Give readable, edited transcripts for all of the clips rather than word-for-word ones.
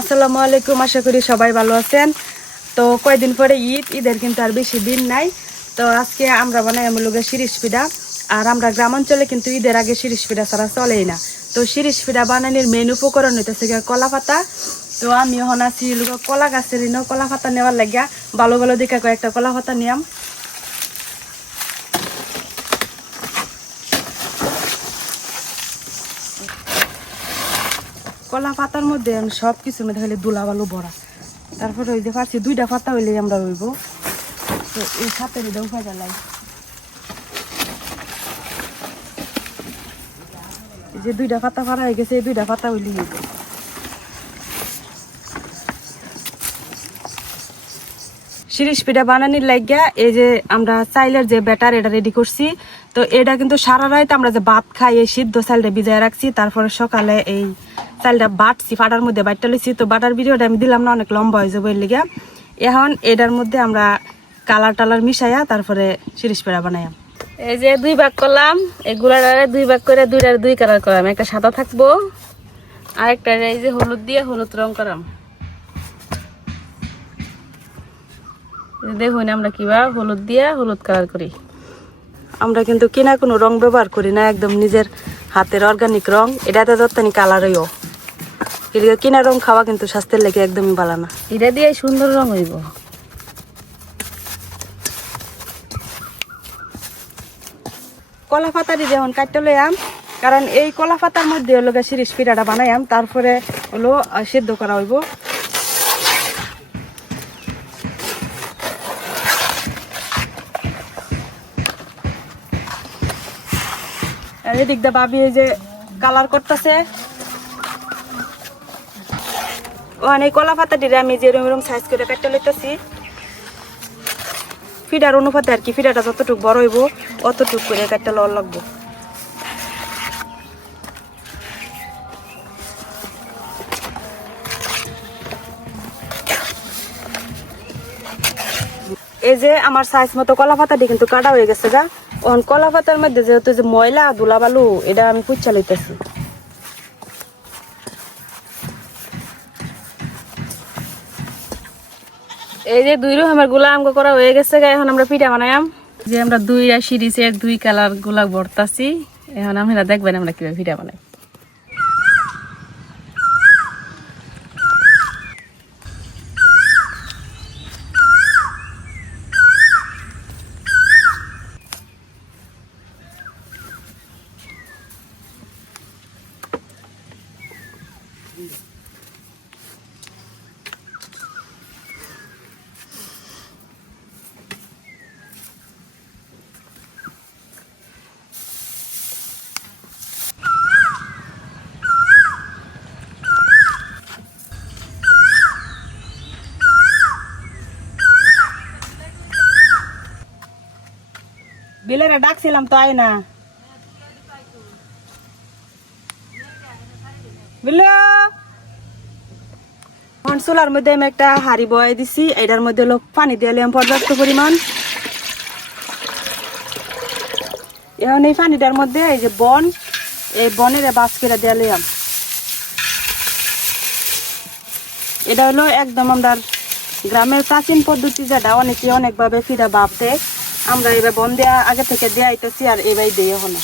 আসসালামু আলাইকুম, আশা করি সবাই ভালো আছেন। তো কয়েকদিন পরে ঈদের কিন্তু আর বেশি দিন নাই। তো আজকে আমরা বানাই আমলুগা শিরিষ পিঠা। আর আমরা গ্রামাঞ্চলে কিন্তু ঈদের আগে শিরিষ পিঠা ছাড়া চলেই না। তো শিরিষ পিঠা বানানোর মেন উপকরণ হইতেছে কলা পাতা। তো আমি এখন আছি কলা গাছের কলা পাতা নেওয়ার লাগিয়া ভালো ভালো দিকে কয়েকটা কলা পাতা নিয়াম। কলা পাতার মধ্যে সব কিছু মধ্যে হলে দুলা বালু ভরা। তারপরে ওই যে পাচ্ছি 2টা পাতা হইলে আমরা রইব। তো এই সাথে উপায় জ্বালাই, যে 2টা পাতা ফাড়া হয়ে গেছে, এই 2টা পাতা হইলে হইব। শিরিষ পিঠা বানানির লাগিয়া এই যে আমরা চাইলের যে ব্যাটার এটা রেডি করছি। তো এটা কিন্তু সারা রাত আমরা যে ভাত খাই এই সিদ্ধ চালটা ভিজায় রাখছি, তারপরে সকালে এই চালটা বাটছি, ফাটার মধ্যে বাটটা লইছি। তো বাটার ভিডিওটা আমি দিলাম না, অনেক লম্বা হয়ে যাবে এর লিগা। এখন এটার মধ্যে আমরা কালার টালার মিশাইয়া তারপরে শিরিষ পিঠা বানাইয়াম। এই যে 2 ভাগ করলাম, এই গুলাটারে 2 ভাগ করে 2টার 2 কালার করলাম। একটা সাদা থাকবো, আরেকটা এই যে হলুদ দিয়ে হলুদ রং করাম। দেখুন আমরা কিভাবে হলুদ দিয়ে হলুদ কালার করি। আমরা কিন্তু কিনা কোনো রং ব্যবহার করি না, একদম নিজের হাতের অর্গানিক রং। এটাতে যতনি কালার হইও, কিনা রং খাওয়া কিন্তু স্বাস্থ্যের লেগে একদমই ভালো না। এটা দিয়ে সুন্দর রং হইব। কলা পাতাটি যেমন কাটতে লইয়াম, কারণ এই কলা পাতার মধ্যে হলো শিরিষ পিঠাটা বানাইয়াম, তারপরে হলো সেদ্ধ করা হইব। এদিক দিয়ে ভাবি এই যে কালার করতেছে। ওখানে কলা পাতাটিরে আমি যে এরকম সাইজ করে কাটতে লইতেছি ফিডার অনুপাতে আর কি। ফিডাটা যতটুকু বড় হইব অতটুকু করে কাটতে লওয়ার লাগবো। এই যে আমার সাইজ মতো কলা পাতাটি কিন্তু কাটা হয়ে গেছে গা। ওখান কলা পাতার মধ্যে যেহেতু যে ময়লা ধুলা বালু এটা আমি পুচ্ছা লইতেছি। এই যে 2 রকমের গুলা আমগো করা হয়ে গেছে গা। এখন আমরা পিঠা বানাইম। যে আমরা 2টা শিরিষের 2 কালার গুলা ভরতাছি। এখন আপনারা দেখবেন আমরা কিভাবে পিঠা বানাই। বিলেরা ডাকছিলাম তো আয় না। চুলার মধ্যে আমি একটা হাড়ি বয়ে দিছি। এটার মধ্যে হলো পানি দিয়ে নিলাম পর্যাপ্ত পরিমাণ। এখন এই পানিটার মধ্যে এই যে এই বনের বাস করে দিয়ে নিলাম। এটা হলো একদম আমরা গ্রামের প্রাচীন পদ্ধতি, যেটা অনেকে অনেকভাবে ফিরা ভাব দেয়। আমরা এবার বন দেওয়া আগে থেকে দেওয়া আইতেছি আর এবার দিয়ে হলো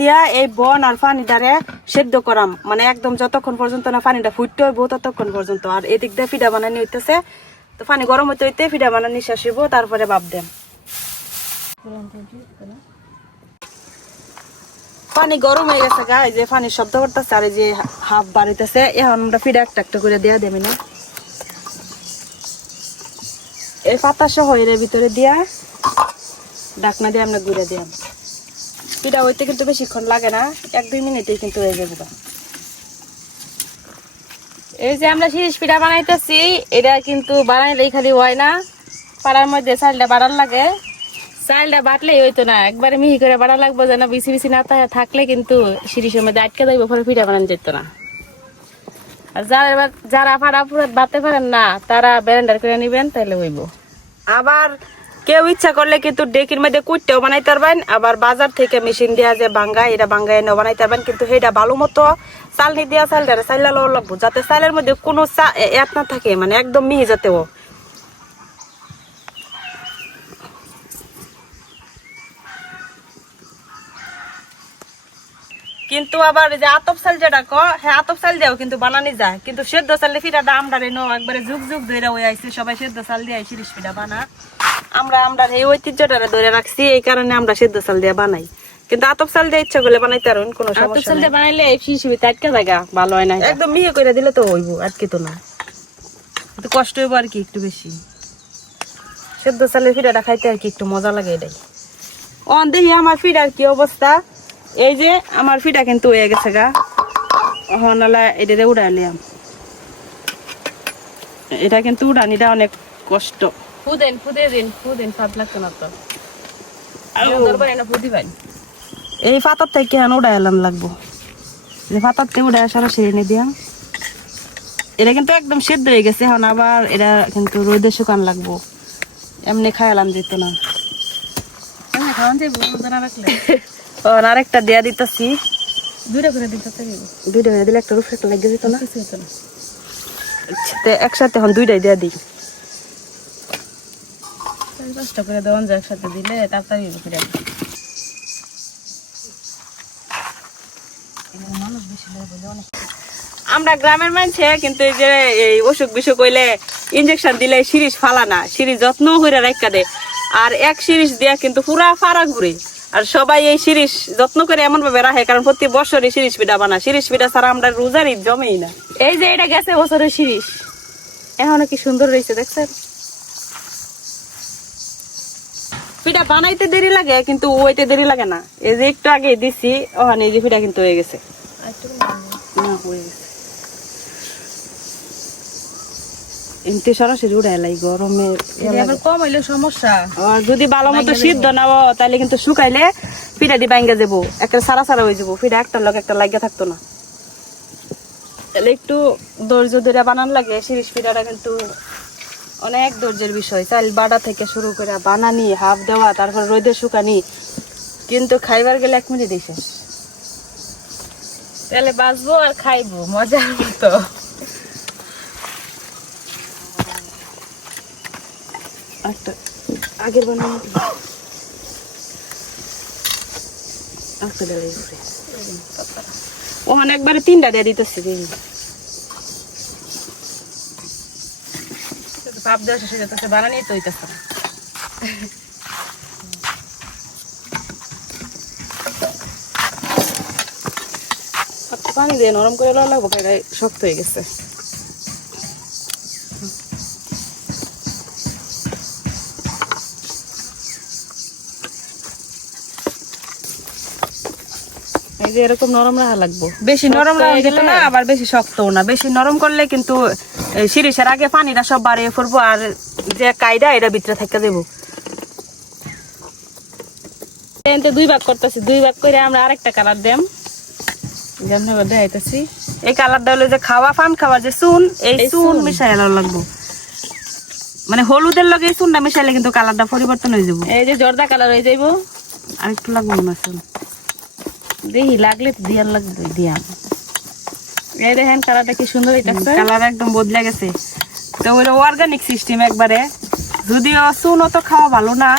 দিয়া এই বন আর পানিটারে সেদ্ধ করাম, মানে একদম যতক্ষণ পর্যন্ত না পানিটা ফুটতে হইব ততক্ষণ পর্যন্ত। আর এদিক দিয়ে পিঠা বানানি হইতেছে। তো পানি গরম হইতে হইতে পিঠা বানানি শেষ হইব, তারপরে ভাপ দেন। পানি গরম হয়ে গেছে গা, এই যে পানির শব্দ করতেছে আর এই যে হাফ বাড়িতেছে। এখন আমরা পিঠা একটা একটা করে দেওয়া দেবে না, এই পাতা সহ এর ভিতরে দিয়া ঢাকনা দিয়ে আমরা ঘুরে দিলাম। পিঠা হইতে কিন্তু বেশিক্ষণ লাগে না, 1-2 মিনিটেই কিন্তু হয়ে যাবে। এই যে আমরা শিরিষ পিঠা বানাইতেছি, এটা কিন্তু বানাইলেই খালি হয় না, পাড়ার মধ্যে চালটা বাড়ার লাগে। চালটা বাটলেই হইতো না, একবারে মিহি করে বাড়া লাগবো, যেন বিছি বিছি না থাকলে কিন্তু শিরিষের মধ্যে আটকে যাইব, পরে পিঠা বানানো যেত না। আর যারা পাড়া পুরো বাড়তে পারেন না তারা ব্যারেন্ডার করে নিবেন, তাহলে হইব। আবার কেউ ইচ্ছা করলে কিন্তু ডেকির মধ্যে কুটতেও বানাইতে পারবেন, আবার বাজার থেকে মেশিন দেওয়া যে বাঙ্গা এটা বাঙ্গা এনেও বানাইতে পারবেন, কিন্তু সেটা ভালো মতো চালনি দেওয়া চালটা চাইলা লওয়া লাগবো, যাতে চালের মধ্যে কোনো এত না থাকে, মানে একদম মিহি যাতেও। কিন্তু আবার যে আতপ চাল যেটা হ্যাঁ আতপ চাল দিয়েও কিন্তু বানানি যায়, কিন্তু সেদ্ধ চালের পিঠাটা আমরা একবারে যুগ যুগ ধরে হয়ে আইছে, সবাই সেদ্ধ চাল দিয়ে শিরিষ পিঠা বানা। আমরা এই ঐতিহ্যটা ধরে রাখছি, এই কারণে আমরা সেদ্ধ চাল দিয়ে বানাই। কিন্তু আতপ চাল দিয়ে ইচ্ছা করলে বানাইতে পারবেন, কোনো সমস্যা আতপ চাল দিয়ে বানাইলে শিরিষ পিঠা আটকে জায়গা ভালো হয় না, একদম মিহি করে দিলে তো হইব, আটকে তো না, কিন্তু কষ্ট হইব আর কি একটু বেশি। সেদ্ধ চালের পিঠাটা খাইতে আর কি একটু মজা লাগে এটাই। দেখি আমার পিঠার কি অবস্থা। এই যে আমার পিঠা কিন্তু হয়ে গেছে গা, হনালা এটা উড়াই নিলাম। এটা কিন্তু উড়ানিটা অনেক কষ্ট। ফুদেন স্বাদ লাগতো না তো, ফুদি ভাই এই পাতার থেকে উড়াই এলাম লাগবো, যে পাতার থেকে উড়াই সরাসরি এনে দিয়াম। এটা কিন্তু একদম সেদ্ধ হয়ে গেছে, এখন আবার এটা কিন্তু রোদে শুকান লাগবো, এমনি খাইলাম যেত না। খাওয়ান যাইব না রাখলে আরেকটা দেয়া দিতেছি, দুইটা করে দিতে দুইটা করে দিলে একটা রূপে লেগে যেত না, কিছু হতো না। একসাথে এখন দুইটাই দেয়া দিই। 5টা করে দেওয়ান যায় একসাথে দিলে তাড়াতাড়ি ফিরে। আমরা গ্রামের মানুষে কিন্তু এই যে এই অসুখ বিসুখ হইলে ইনজেকশন দিলে শিরিষ ফালা না, শিরিষ যত্ন করে রাখা দেয়, আর এক শিরিষ দিয়া কিন্তু পুরা ফাড়া ঘুরে। আর সবাই এই শিরিষ যত্ন করে এমন ভাবে রাখে, কারণ প্রতি বছরই শিরিষ পিঠা বানা, শিরিষ পিঠা ছাড়া আমরা রোজার ঈদ জমেই না। এই যে এটা গেছে বছরের শিরিষ, এখনো কি সুন্দর রয়েছে দেখছেন। পিঠা বানাইতে দেরি লাগে কিন্তু ওইতে দেরি লাগে না। এই যে একটু আগে দিছি ওখানে এই যে পিঠা কিন্তু হয়ে গেছে, হয়ে গেছে। এমনি সরাসরি উড়াই লাই গরমে কম হইলে সমস্যা। যদি ভালো মতো সিদ্ধ নাও তাহলে কিন্তু শুকাইলে পিঠা দিয়ে ভাঙ্গা যাবো, একটা সারা সারা হয়ে যাবো, পিঠা একটার লগে একটা লাগিয়ে থাকতো না। তাহলে একটু ধৈর্য ধরে বানান লাগে। শিরিষ পিঠাটা কিন্তু অনেক ধৈর্যের বিষয়, চাল বাটা থেকে শুরু করে বানানি, হাফ দেওয়া, তারপর রোদে শুকানি, কিন্তু খাইবার গেলে 1 মিনিট শেষ। তাহলে বাঁচবো আর খাইবো মজার মতো। একটা আগের বানানো ওখানে একবারে 3টা দিয়ে দিতেছি। ভাব দেওয়া শেষ হয়ে যেতেছে, বানানিয়ে তো হইতেছে না। পানি দিয়ে নরম করে লওয়া লাগবো, শক্ত হয়ে গেছে। এই যে এরকম নরম রাখা লাগবো, বেশি নরম রাখা গেল না আবার বেশি শক্তও না। বেশি নরম করলে কিন্তু শিরিষের আগে পানিটা সব বাড়িয়ে পড়বো, আর যে কাইডা এটা ভিতরে থেকে দেবো। 2 ভাগ করতেছি, 2 ভাগ করে আমরা আরেকটা কালার দেম, দেখাইতেছি। এই কালারটা হলো যে খাওয়া পান খাওয়া যে চুন, এই চুন মিশাই লাগবো, মানে হলুদের লগে এই চুনটা মিশাইলে কিন্তু কালারটা পরিবর্তন হয়ে যাবো। এই যে জর্দা কালার হয়ে যাইবো। আর একটু লাগবো না চুন, দেখি লাগলে দিয়ার লাগবে দিয়া। এই দেখেন কালারটা কি সুন্দর হইতাছে, কালার একদম বদলে গেছে। তো ওইটা অর্গানিক সিস্টেম একবারে, যদিও চুন অত খাওয়া ভালো না,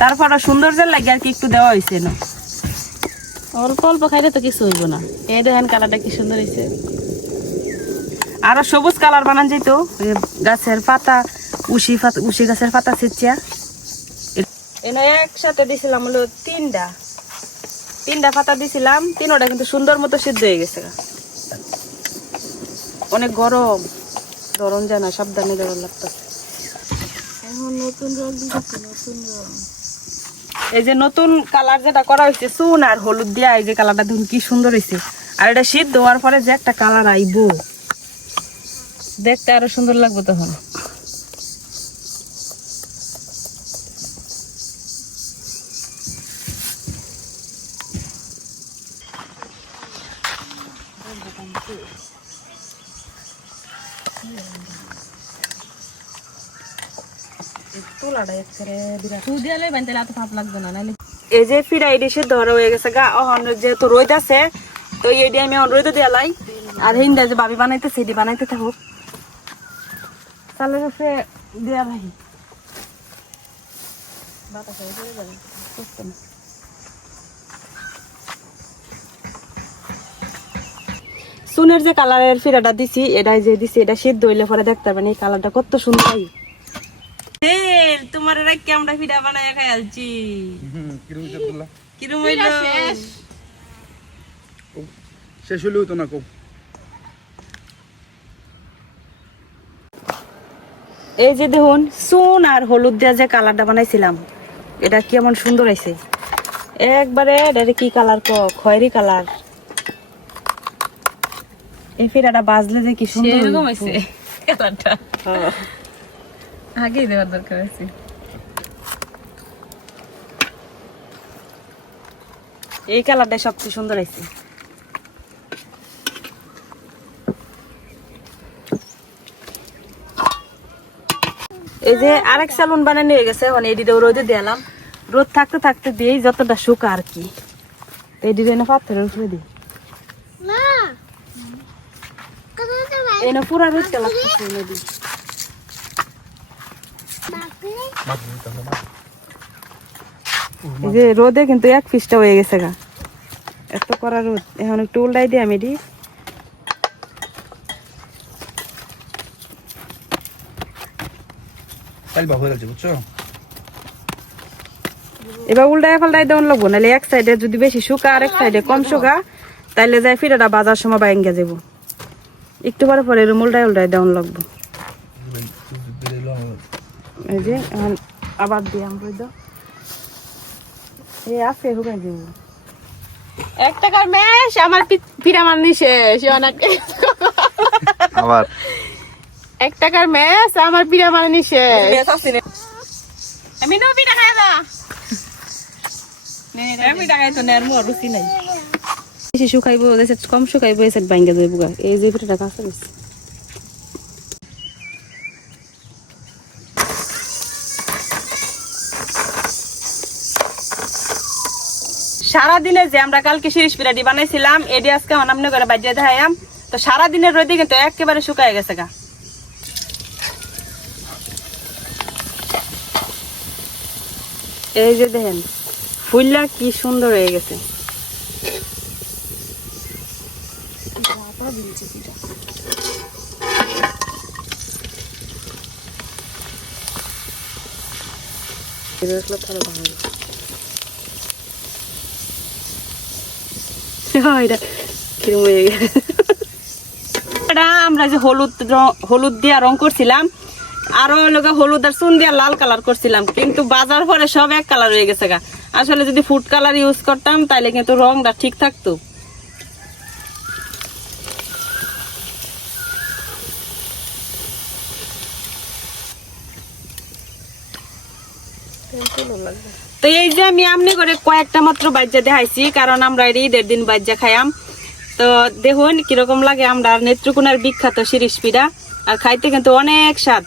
তারপরে সৌন্দর্যের লাগে আর কি একটু দেওয়া হয়েছে না। অল্প অল্প খাইলে তো কিছু হইব না। এই দেখেন কালারটা কি সুন্দর হয়েছে। আরো সবুজ কালার বানান যেত, গাছের পাতা, উশি গাছের পাতা ছিঁচিয়া এনে একসাথে দিছিলাম হলো 3টা পাতা দিছিলাম, 3টা কিন্তু সুন্দর মতো সিদ্ধ হয়ে গেছে। অনেক গরম, গরম যায় না, সাবধানে গরম লাগতেছে। এখন নতুন রং দিতেছি, নতুন রং। এই যে নতুন কালার যেটা করা হয়েছে চুন আর হলুদ দিয়া, এই যে কালারটা দেখুন কি সুন্দর হয়েছে। আর এটা সিদ্ধ হওয়ার পরে যে একটা কালার আইবো, দেখতে আরো সুন্দর লাগবে তখন। তোলাটা একেবারে বিরাট। তুই দিলে বানতে এত পাপ লাগবে না নাহলে এই যে ফিরা এডিসে ধরা হয়ে গেছে গা অহন যেহেতু রোদ আছে তো এডি আমি অন রোদে দিয়ালাই আর হিন্দা যে ভাবি বানাইতেছে এডি বানাইতে থাকুক চালের উপরে দেয়া ভাই বাতাস হয়ে যাবে বুঝতে না। সুনের যে কালারের ফিরাটা দিছি এটাই যে দিছি এটা সিদ্ধ হইলে পরে দেখতে পাবেন এই কালারটা কত সুন্দর। তোমার রাখি আমরা ফিরা বানায় খাই আলছি কিরম হইলো শেষ হলেও তো না খুব এই যে দেখুন চুন আর হলুদ দিয়ে যে কালারটা বানাইছিলাম এটা কেমন সুন্দর হয়েছে একবারে এটা কি কালার খয়েরি কালার। এই ফিরাটা বাজলে যে কি সুন্দর এরকম হইছে কালারটা আগেই দেওয়ার দরকার আছে। এই কালারটা সবচেয়ে সুন্দর হয়েছে। এই যে আরেক সালুন বানানো হয়ে গেছে মানে এদিকে রোদে দিলাম রোদ থাকতে থাকতে দিই যতটা শুকা আর কি এদিকে না পাথরের উপরে দিই এই না পুরা রোদটা লাগতেছে নদী এই যে রোদে কিন্তু এক পিসটা হয়ে গেছে গা এত করা রোদ এখন একটু উল্টাই দিই আমি তাই বাবা হয়ে যাচ্ছে বুঝছো এবার উল্টায় পাল্টাই দেওয়ান লাগবো নাহলে এক সাইডে যদি বেশি শুকা আর এক সাইডে কম শুকা তাইলে যায় ফিরাটা বাজার সময় বাইঙ্গা যাবো একটু পরে পরে এরকম উল্টায় দেওয়ান লাগবো। এই যে এখন আবার দিয়ে আমরা এই আছে হুকাই দেবো 1 টাকার মেশ আমার পিঠা মারনি শেষ অনেক আবার 1 টাকার মেশ আমার পিঠা মারনি শেষ আমি নো পিঠা খাই না আমি টাকায় তো নেয়ার মোর রুচি নাই বেশি শুকাইবো কম শুকাইবো এই সাইড বাইঙ্গা যাবো গা এই যে পিঠাটা কাছে গেছে। সারাদিনে যে আমরা কালকে শিরিষ পিঠাটি বানাইছিলাম এটি আজকে অনামনে করে বাজিয়ে দেখাইলাম তো সারাদিনের রোদে কিন্তু একেবারে শুকায় গেছে গা। এই যে দেখেন ফুলটা কি সুন্দর হয়ে গেছে। আমরা যে হলুদ দিয়া রং করছিলাম আরো লোক হলুদ আর চুন দিয়া লাল কালার করছিলাম কিন্তু বাজার পরে সব এক কালার হয়ে গেছে গা। আসলে যদি ফুড কালার ইউজ করতাম তাহলে কিন্তু রংটা ঠিক থাকতো। তো এই যে আমি আমনি করে কয়েকটা মাত্র বাজ্যা দেখাইছি কারণ আমরা ঈদের দিন বাজ্যা খাইয়াম তো দেখুন কিরকম লাগে আমরা নেত্রকোনার বিখ্যাত শিরিষ পিঠা আর খাইতে কিন্তু অনেক স্বাদ।